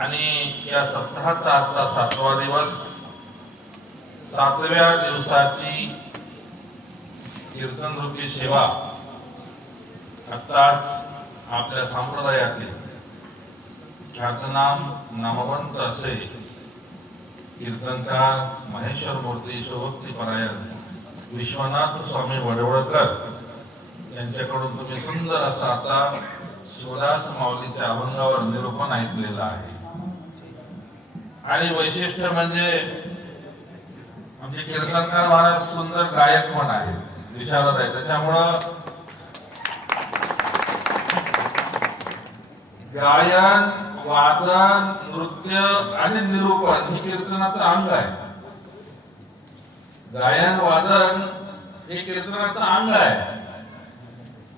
आणि या सप्ताहाचा आजचा सातवा दिवस सातव्या दिवसाची कीर्तनरूपी सेवा आत्ताच आपल्या संप्रदायातील. ख्यातनाम नामवंत असे कीर्तनकार महेश्वर मूर्ती शोभक्ती परायण विश्वनाथ स्वामी वडवळकर यांच्याकडून तुम्ही सुंदर असं आता शिवदास माऊलीच्या अभंगावर निरूपण ऐकलेलं आहे. आणि वैशिष्ट्य म्हणजे आमचे कीर्तनकार महाराज सुंदर गायक पण आहेत. विशारद आहे. त्याच्यामुळं गायन वादन नृत्य आणि निरूपण हे कीर्तनाचं अंग आहे. गायन वादन हे कीर्तनाचं अंग आहे.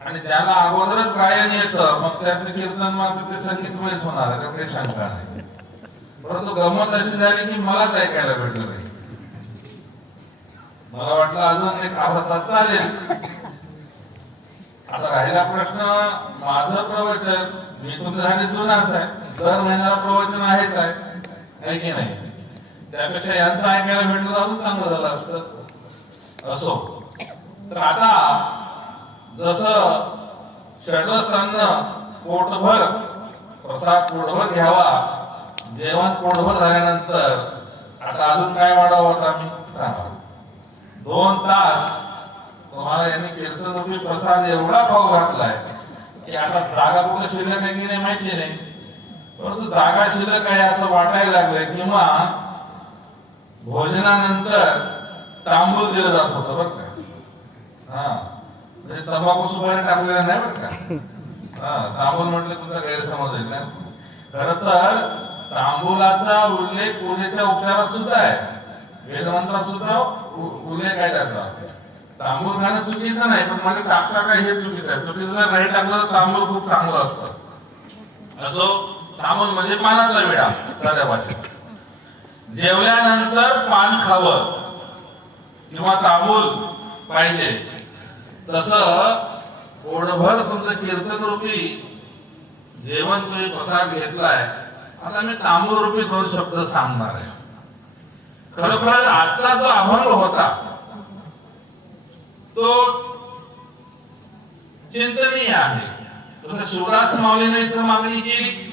आणि त्याला अगोदरच गायन येतं मग त्याचं कीर्तन मात्र ते संगीतमयच होणार आहे. काही शंका नाही. परंतु गमत अशी झाली की मलाच ऐकायला भेटलं नाही. मला वाटलं अजून एक अर्धा तास चालेल. आता राहिला प्रश्न माझं प्रवचन मी तुमच्यासाठी जुनाच आहे. दर महिन्याला प्रवचन आहेच आहे. की नाही? त्यापेक्षा यांचं ऐकायला भेटलं अजून चांगलं झालं असतं. असो. तर आता जसं षडसन्न पोटभर प्रसाद पोटभर घ्यावा जेवण पोटभर झाल्यानंतर आता अजून काय वाढावं आता आम्ही सांगा दोन तास तुम्हाला यांनी कीर्तनरूपी प्रसाद एवढा भाव घातलाय की आता जागा कुठं शिल्लक आहे की नाही माहिती नाही. परंतु जागा शिल्लक आहे असं वाटायला लागलंय किंवा भोजनानंतर तांबूळ दिलं जात होतं बरं का. हा. म्हणजे तंबाखू सुपारी टाकलेला नाही बरं का. हा तांबूल म्हटलं तुमचा गैरसमज आहे ना. खर तर तांबुलाचा उल्लेख पूजेच्या उपचारात सुद्धा आहे. वेदमंत्रात सुद्धा उल्लेख आहे त्याचा. तांबूल खाणं चुकीचं नाही पण म्हणजे टाकता काय हे चुकीचं आहे. चुकीचं जर नाही टाकलं तर तांबूल खूप चांगलं असतं. असो तांबूल म्हणजे पानाचा विडा साध्या भाषेत जेवल्यानंतर पान खावं किंवा तांबूल पाहिजे. तसं पोटभर तुमचं कीर्तन रूपी जेवण तुम्ही प्रसाद घेतलाय आता मी तांबूरूपी दोन शब्द सांगणार आहे. खरोखर आजचा जो अभंग होता तो चिंतनीय आहे. जसं शिवदास माऊलीने इथं मागणी केली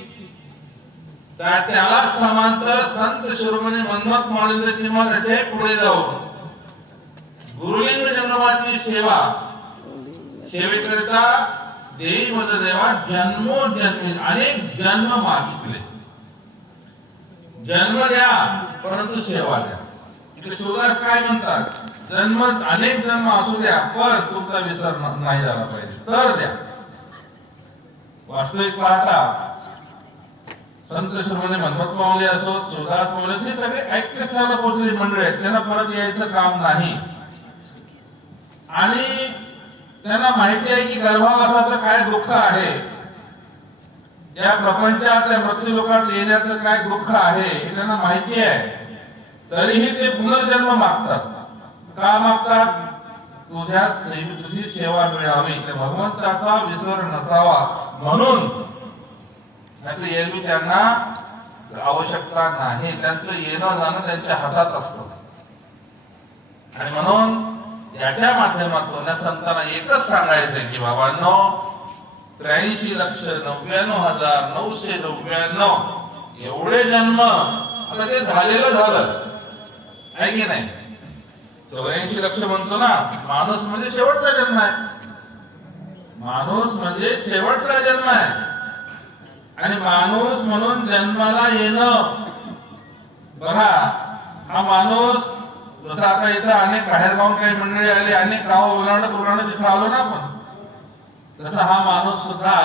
त्याला समांतर संत शिरोमणी मनमत माऊलींचे किंवा त्याचे पुढे जाऊन गुरुलिंग जन्माची सेवा सेवेकरिता देवी मद जन्मो जन्मोजन्मी अनेक जन्म मागितले. जन्म द्या परंतु सेवा द्या. इथे शिवदास काय म्हणतात? जन्म अनेक जन्म असू द्या पण तुमचा विसर नाही झाला पाहिजे. तर द्या. वास्तविक पाहता संत शिरोमणी मनमत माऊली असो शिवदास माऊली हे सगळे ऐक्यस्थानाला पोहोचलेली मंडळी आहेत. त्यांना परत यायचं काम नाही. आणि त्यांना माहिती आहे की गर्भावासाचं काय दुःख आहे? या प्रपंचात मृत्यू लोकात येण्याचं काय दुःख आहे हे त्यांना माहिती आहे. तरीही ते पुनर्जन्म मागतात. का मागतात? तुझ्या तुझी सेवा मिळावी. भगवंताचा विसर नसावा. म्हणून नाहीतर एरवी त्यांना आवश्यकता नाही. त्यांचं येणं जाणं त्यांच्या हातात असतं. आणि म्हणून याच्या माध्यमातून या संतांना एकच सांगायचंय की बाबांनो त्र्याऐंशी लक्ष नव्याण्णव हजार नऊशे नव्याण्णव. एवढे जन्म. आता ते झालेलं झालं. आहे की नाही? चौऱ्याऐंशी लक्ष म्हणतो ना माणूस म्हणजे शेवटचा जन्म आहे. माणूस म्हणजे शेवटचा जन्म आहे. आणि माणूस म्हणून जन्माला येणं. बघा हा माणूस जसं आता इथं अनेक बाहेर गावून काही मंडळी आली अनेक गाव उलांड ओलांडत तिथं आलो ना आपण. तसा हा माणूस सुद्धा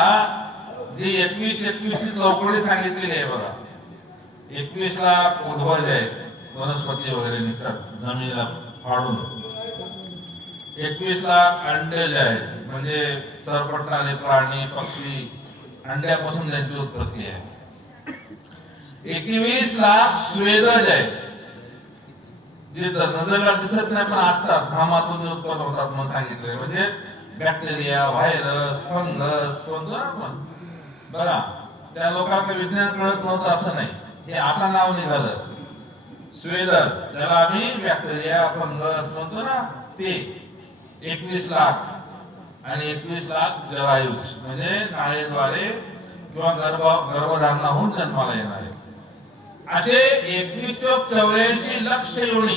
जी एकवीस एकवीसची चौकडी सांगितलेली आहे बघा. एकवीस ला उद्भज आहे वनस्पती वगैरे निघतात जमिनीला फाडून. एकवीस लाख जे आहेत म्हणजे सरपटणारे प्राणी पक्षी अंड्यापासून त्यांची उत्पत्ती आहे. एकवीस लाख स्वेदज आहे जे तर नजरेला दिसत नाही पण असतात घामातून उत्पन्न होतात म्हणून सांगितलंय. म्हणजे बॅक्टेरिया व्हायरस फंगस म्हणतो ना आपण बघा त्या लोकांना विज्ञान कळत नव्हतं असं नाही. हे आता नाव निघालं. स्वेदर ज्याला आम्ही बॅक्टेरिया फंगस म्हणतो ना ते एकवीस लाख आणि एकवीस लाख जलायुष म्हणजे नाळेद्वारे किंवा गर्भ गर्भधारणा होऊन जन्माला येणारे. असे एकवीस चौऱ्याऐंशी लक्ष योनी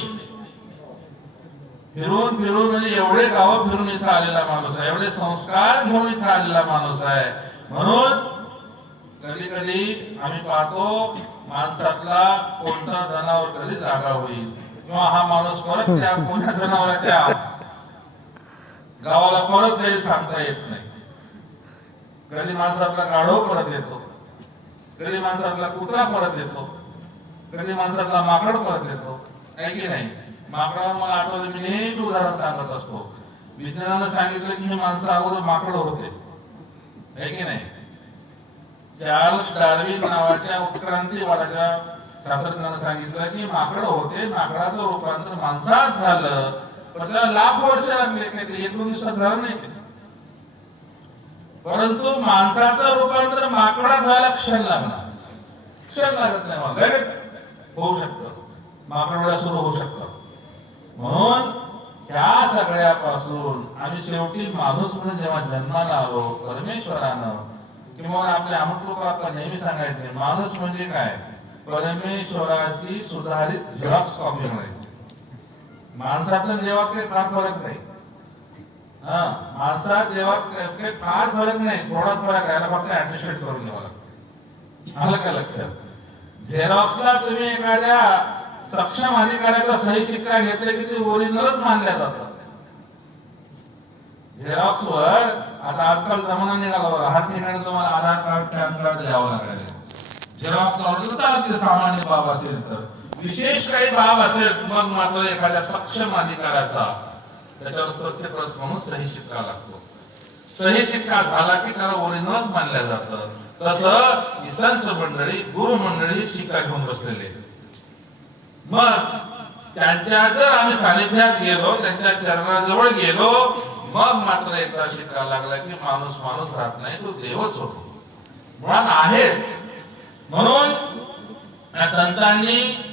फिरून फिरून म्हणजे एवढे गावं फिरून इथं आलेला माणूस आहे. एवढे संस्कार घेऊन इथं आलेला माणूस आहे. म्हणून कधी कधी आम्ही पाहतो माणसातला कोणता जनावर कधी जागा होईल? किंवा हा माणूस परत त्या कोणत्या जनावराच्या गावाला परत जाईल सांगता येत नाही. कधी माणसातला गाढव परत येतो. कधी माणसातला कुत्रा परत येतो. कधी माणसातला माकड परत येतो. आहे की नाही? माकडाला मला आठवलं मी नेहमी उदाहरण सांगत असतो. विज्ञानानं सांगितलं की हे माणसं अगोदर माकड होते. आहे की नाही? चार्ल्स डार्विन नावाच्या उत्क्रांतीवादाच्या शास्त्रज्ञानं सांगितलं की माकड होते माकडाचं रूपांतर माणसात झालं पण त्याला लाख वर्ष लागले एक दोन दिवसात झालं नाही. परंतु माणसाचं रूपांतर माकडा झाला क्षण लागणार क्षण लागत नाही मला डायरेक्ट होऊ शकतं. माकडोळ्या सुरू होऊ शकतं. म्हणून त्या सगळ्यापासून आणि शेवटी माणूस म्हणून जेव्हा जन्माला आलो परमेश्वरानं किंवा आपले अमुक लोक आपण नेहमी सांगायचे माणूस म्हणजे काय? परमेश्वराची सुधारित झेरॉक्स कॉपी म्हणायची माणसातलं देवात काही फार फरक नाही. हा माणसात देवात काही फार फरक नाही. थोडा फरक आहे. याला फक्त ऍडमिशन करून घ्यावा लागतं. आलं का लक्षात? झेरॉक्सला तुम्ही एखाद्या सक्षम अधिकाऱ्याचा सही शिक्का घेतले की ते ओरिजिनलच मानल्या जातात. झेरॉक्स वर आता आजकाल जमाना निघाला बघा. हा ठिकाणी तुम्हाला आधार कार्ड पॅन कार्ड द्यावं लागेल. झेरॉक्स लावलं तर सामान्य बाब असेल तर. विशेष काही बाब असेल मग मात्र एखाद्या सक्षम अधिकाऱ्याचा. त्याच्यावर सत्यप्रस म्हणून सही शिक्का लागतो. सही शिक्का झाला की त्याला ओरिजिनलच मानल्या जातं. तसं ही संत मंडळी गुरु मंडळी शिक्का घेऊन बसलेले. मग त्यांच्या जर आम्ही सानिध्यात गेलो त्यांच्या चरणाजवळ गेलो मग मात्र एकदा शिकायला लागला की माणूस माणूस राहत नाही तो देवच होतो. मुळात आहेच. म्हणून संतांनी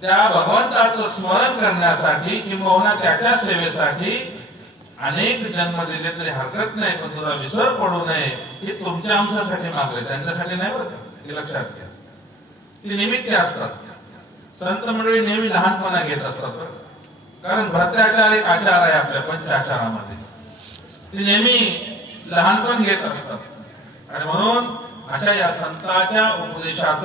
त्या भगवंताचं स्मरण करण्यासाठी किंवा त्याच्या सेवेसाठी अनेक जन्म दिले तरी हरकत नाही पण तुला विसर पडू नये हे तुमच्या अंशासाठी मागले. त्यांच्यासाठी नाही बरं का? हे लक्षात घ्या. ती निमित्त असतात. संत मंडळी नेहमी लहानपणा घेत असतात. कारण भ्रत्याचार एक आचार आहे आपल्या पंचाचारामध्ये. ते नेहमी लहानपण घेत असतात. आणि म्हणून अशा या संतांच्या उपदेशाचं